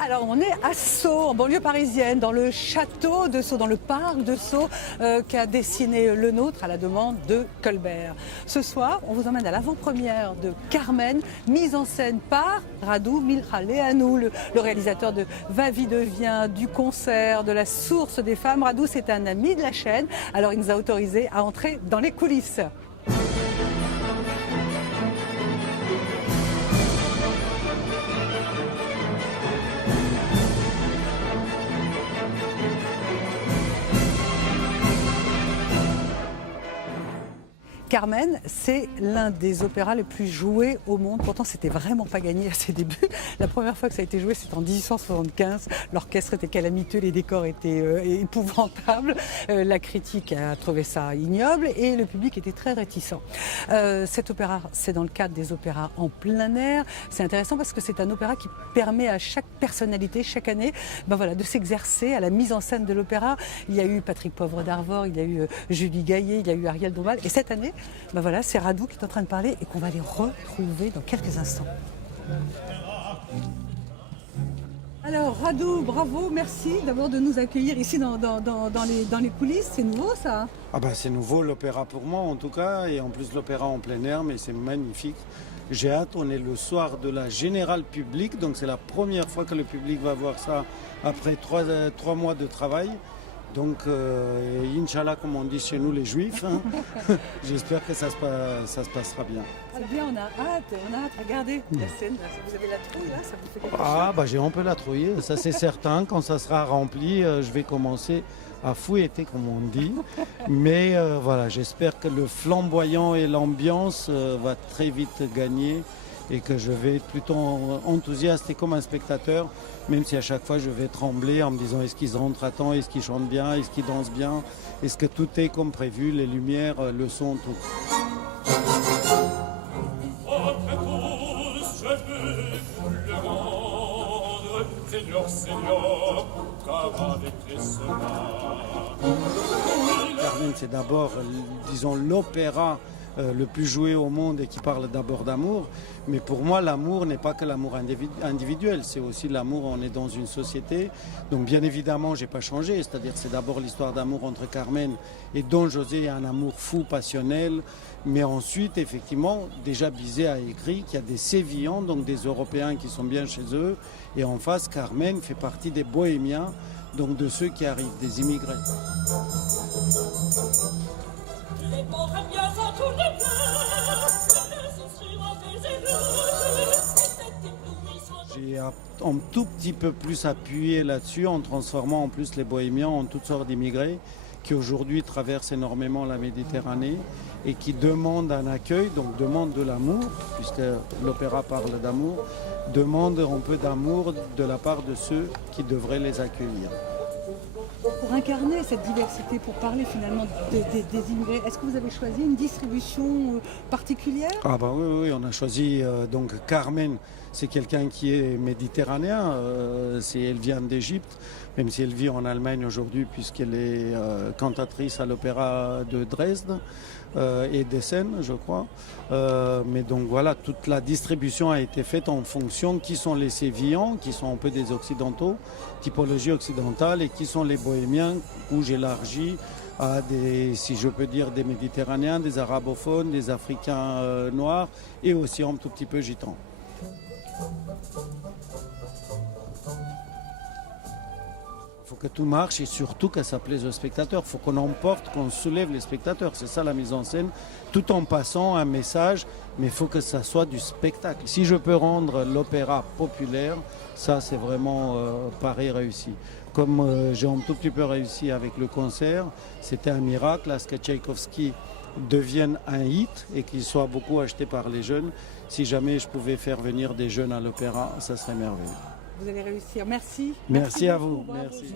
Alors on est à Sceaux, en banlieue parisienne, dans le château de Sceaux, dans le parc de Sceaux qu'a dessiné le nôtre à la demande de Colbert. Ce soir, on vous emmène à l'avant-première de Carmen, mise en scène par Radu Milhaleanu, le réalisateur de Va vie devient, du concert, de la source des femmes. Radu, c'est un ami de la chaîne, alors il nous a autorisé à entrer dans les coulisses. Carmen, c'est l'un des opéras les plus joués au monde. Pourtant, c'était vraiment pas gagné à ses débuts. La première fois que ça a été joué, c'était en 1875. L'orchestre était calamiteux, les décors étaient épouvantables. La critique a trouvé ça ignoble et le public était très réticent. Cet opéra, c'est dans le cadre des opéras en plein air. C'est intéressant parce que c'est un opéra qui permet à chaque personnalité, chaque année, de s'exercer à la mise en scène de l'opéra. Il y a eu Patrick Poivre d'Arvor, il y a eu Julie Gaillet, il y a eu Ariel Dombal. Et cette année, c'est Radu qui est en train de parler et qu'on va les retrouver dans quelques instants. Alors Radu, bravo, merci d'abord de nous accueillir ici dans les coulisses. C'est nouveau ça? C'est nouveau l'opéra pour moi en tout cas, et en plus l'opéra en plein air, mais c'est magnifique. J'ai hâte, on est le soir de la Générale Publique, donc c'est la première fois que le public va voir ça après 3 mois de travail. Donc, Inch'Allah, comme on dit chez nous les Juifs, hein. J'espère que ça se passera bien. Ah bien, on a hâte, regardez la scène, là. Vous avez la trouille là, ça vous fait quelque chose? J'ai un peu la trouille, ça c'est certain. Quand ça sera rempli, je vais commencer à fouetter, comme on dit. Mais j'espère que le flamboyant et l'ambiance va très vite gagner et que je vais être plutôt enthousiaste et comme un spectateur, même si à chaque fois je vais trembler en me disant est-ce qu'ils rentrent à temps, est-ce qu'ils chantent bien, est-ce qu'ils dansent bien, est-ce que tout est comme prévu, les lumières, le son, tout. Carmen, c'est d'abord, disons, l'opéra le plus joué au monde et qui parle d'abord d'amour. Mais pour moi, l'amour n'est pas que l'amour individuel, c'est aussi l'amour, on est dans une société. Donc bien évidemment, je n'ai pas changé, c'est-à-dire c'est d'abord l'histoire d'amour entre Carmen et Don José, un amour fou, passionnel. Mais ensuite, effectivement, déjà Bizet a écrit qu'il y a des Sévillans, donc des Européens qui sont bien chez eux. Et en face, Carmen fait partie des Bohémiens, donc de ceux qui arrivent, des immigrés. Les Bohémiens sont tous les J'ai un tout petit peu plus appuyé là-dessus en transformant en plus les Bohémiens en toutes sortes d'immigrés qui aujourd'hui traversent énormément la Méditerranée et qui demandent un accueil, donc demandent de l'amour, puisque l'opéra parle d'amour, demandent un peu d'amour de la part de ceux qui devraient les accueillir. Pour incarner cette diversité, pour parler finalement des immigrés, est-ce que vous avez choisi une distribution particulière? Oui, on a choisi donc Carmen, c'est quelqu'un qui est méditerranéen, elle vient d'Égypte, même si elle vit en Allemagne aujourd'hui puisqu'elle est cantatrice à l'opéra de Dresde et d'Essen, je crois. Mais donc voilà, toute la distribution a été faite en fonction qui sont les Sévillans, qui sont un peu des Occidentaux, typologie occidentale, et qui sont les Bohémiens, où j'élargis à si je peux dire, des Méditerranéens, des arabophones, des Africains noirs et aussi un tout petit peu gitans. Il faut que tout marche et surtout que ça plaise aux spectateurs. Il faut qu'on emporte, qu'on soulève les spectateurs. C'est ça la mise en scène, tout en passant un message, mais il faut que ça soit du spectacle. Si je peux rendre l'opéra populaire, ça c'est vraiment pari réussi. Comme j'ai un tout petit peu réussi avec le concert, c'était un miracle à ce que Tchaïkovski devienne un hit et qu'il soit beaucoup acheté par les jeunes. Si jamais je pouvais faire venir des jeunes à l'opéra, ça serait merveilleux. Vous allez réussir. Merci. Merci à vous. Merci.